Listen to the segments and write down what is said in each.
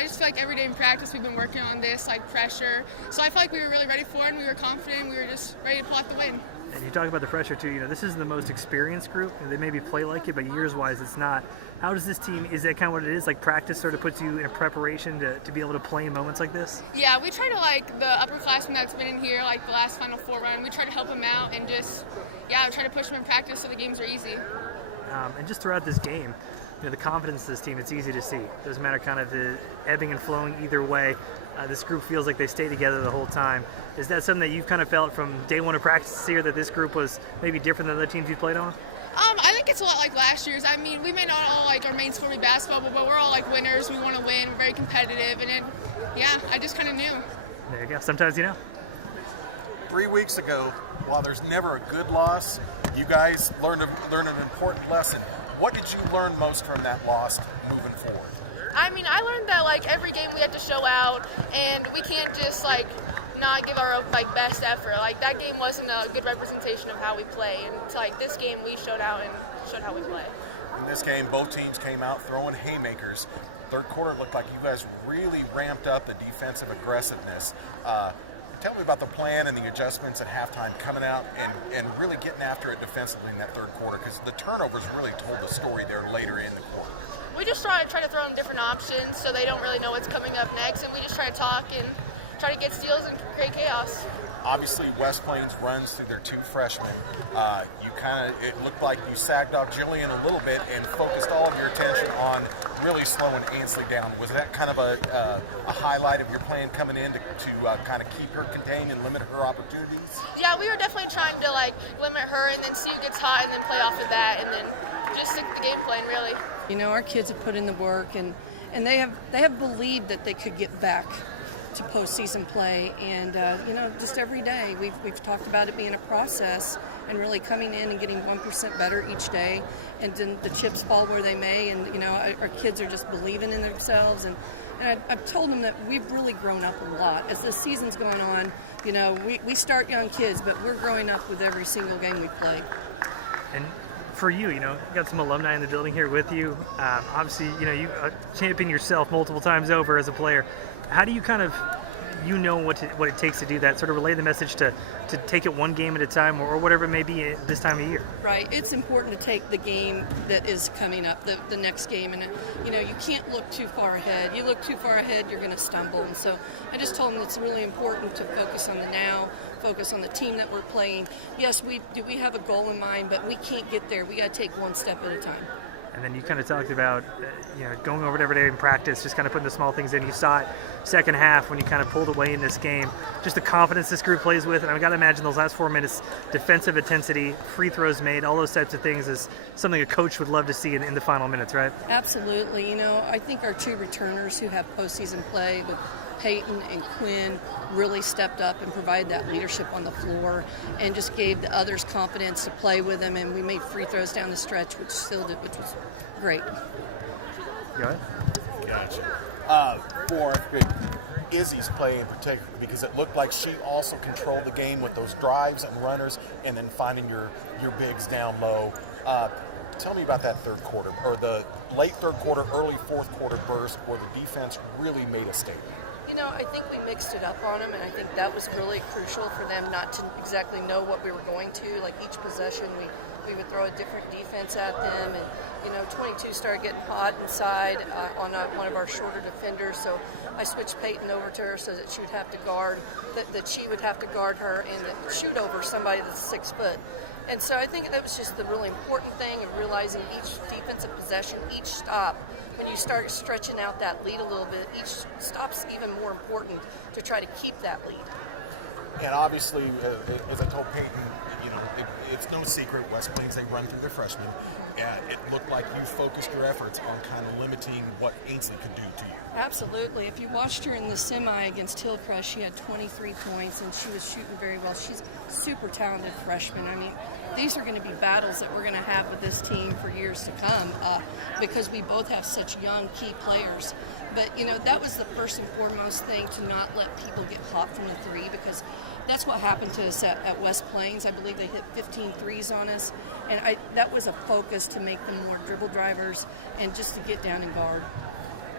I just feel like every day in practice we've been working on this, like pressure. So I feel like we were really ready for it, and we were confident, we were just ready to pull out the win. And you talk about the pressure too. This isn't the most experienced group. They maybe play like it, but years-wise, it's not. How does this team? Is that kind of what it is? Like practice sort of puts you in a preparation to be able to play in moments like this. Yeah, we try to the upperclassmen that's been in here, like the last Final Four run. We try to help them out and just try to push them in practice so the games are easy. And just throughout this game, the confidence of this team, it's easy to see. It doesn't matter kind of the ebbing and flowing either way. This group feels like they stay together the whole time. Is that something that you've kind of felt from day one of practice here, that this group was maybe different than other teams you played on? I think it's a lot like last year's. I mean, we may not all our main sport be basketball, but we're all winners. We want to win. We're very competitive, and I just kind of knew. There you go. Sometimes you know. 3 weeks ago, while there's never a good loss, you guys learned an important lesson. What did you learn most from that loss moving forward? I mean, I learned that every game we have to show out, and we can't just not give our best effort. That game wasn't a good representation of how we play, and this game we showed out and showed how we play. In this game, both teams came out throwing haymakers. Third quarter looked like you guys really ramped up the defensive aggressiveness. Tell me about the plan and the adjustments at halftime, coming out and really getting after it defensively in that third quarter, because the turnovers really told the story there later in the quarter. We just try to throw them different options so they don't really know what's coming up next, and we just try to talk and try to get steals and create chaos. Obviously, West Plains runs through their two freshmen. It looked like you sagged off Jillian a little bit and focused all of your attention on really slowing Ainsley down. Was that kind of a highlight of your plan coming in to kind of keep her contained and limit her opportunities? Yeah, we were definitely trying to limit her and then see who gets hot and then play off of that and then just stick to the game plan, really. Our kids have put in the work and they have believed that they could get back to postseason play, and just every day we've talked about it being a process and really coming in and getting 1% better each day, and then the chips fall where they may, and our kids are just believing in themselves, and I've told them that we've really grown up a lot as the season's going on. We start young kids, but we're growing up with every single game we play. And for you, you got some alumni in the building here with you. Obviously, you championed yourself multiple times over as a player. How do you kind of, what it takes to do that, sort of relay the message to take it one game at a time or whatever it may be at this time of year? Right. It's important to take the game that is coming up, the next game. And, you can't look too far ahead. You look too far ahead, you're going to stumble. And so I just told them it's really important to focus on the now, focus on the team that we're playing. Yes, we have a goal in mind, but we can't get there. We got to take one step at a time. And then you kind of talked about, going over it every day in practice, just kind of putting the small things in. You saw it second half when you kind of pulled away in this game. Just the confidence this group plays with. And I've got to imagine those last 4 minutes, defensive intensity, free throws made, all those types of things is something a coach would love to see in the final minutes, right? Absolutely. I think our two returners who have postseason play with Peyton and Quinn really stepped up and provided that leadership on the floor and just gave the others confidence to play with them, and we made free throws down the stretch, which sealed it, which was great. Go ahead. Gotcha. For Izzy's play in particular, because it looked like she also controlled the game with those drives and runners and then finding your bigs down low. Tell me about that third quarter, or the late third quarter, early fourth quarter burst where the defense really made a statement. I think we mixed it up on them, and I think that was really crucial for them not to exactly know what we were going to. Each possession, we would throw a different defense at them, and 22 started getting hot inside on one of our shorter defenders, so I switched Peyton over to her so that she would have to guard, that she would have to guard her and shoot over somebody that's 6 foot. And so I think that was just the really important thing of realizing each defensive possession, each stop, when you start stretching out that lead a little bit, each stop's even more important to try to keep that lead. And obviously, as I told Peyton, it's no secret, West Plains, they run through their freshmen. It looked like you focused your efforts on kind of limiting what Ainsley could do to you. Absolutely. If you watched her in the semi against Hillcrest, she had 23 points, and she was shooting very well. She's a super talented freshman. I mean, these are going to be battles that we're going to have with this team for years to come because we both have such young key players. But, that was the first and foremost thing, to not let people get hot from the three, because that's what happened to us at West Plains. I believe they hit 15 threes on us, and that was a focus to make them more dribble drivers and just to get down and guard.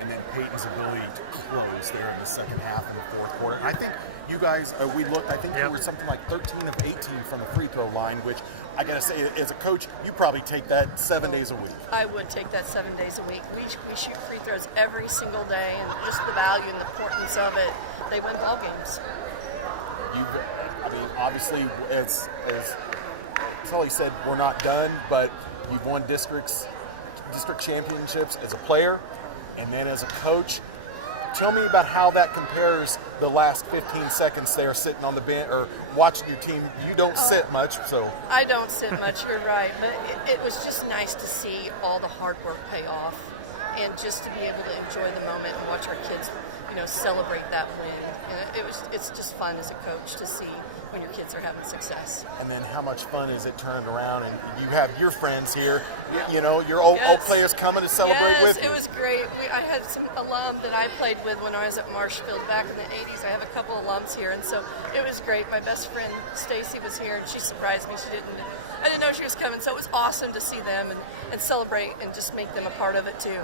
and then Peyton's ability to close there in the second half and the fourth quarter. And I think you guys, we looked, I think you were something like 13 of 18 from the free throw line, which I got to say, as a coach, you probably take that 7 days a week. I would take that 7 days a week. We shoot free throws every single day, and just the value and the importance of it, they win ball games. I mean, obviously, as Sully said, we're not done, but you've won district championships as a player and then as a coach. Tell me about how that compares the last 15 seconds there sitting on the bench or watching your team. You don't sit much, so. I don't sit much, you're right, but it was just nice to see all the hard work pay off and just to be able to enjoy the moment and watch our kids, celebrate that win. And it's just fun as a coach to see when your kids are having success. And then how much fun is it turning around and you have your friends here, your old players coming to celebrate with you? Yes, it was great. I had some alum that I played with when I was at Marshfield back in the 80s. I have a couple alums here, and so it was great. My best friend Stacy was here, and she surprised me. I didn't know she was coming, so it was awesome to see them and celebrate and just make them a part of it too.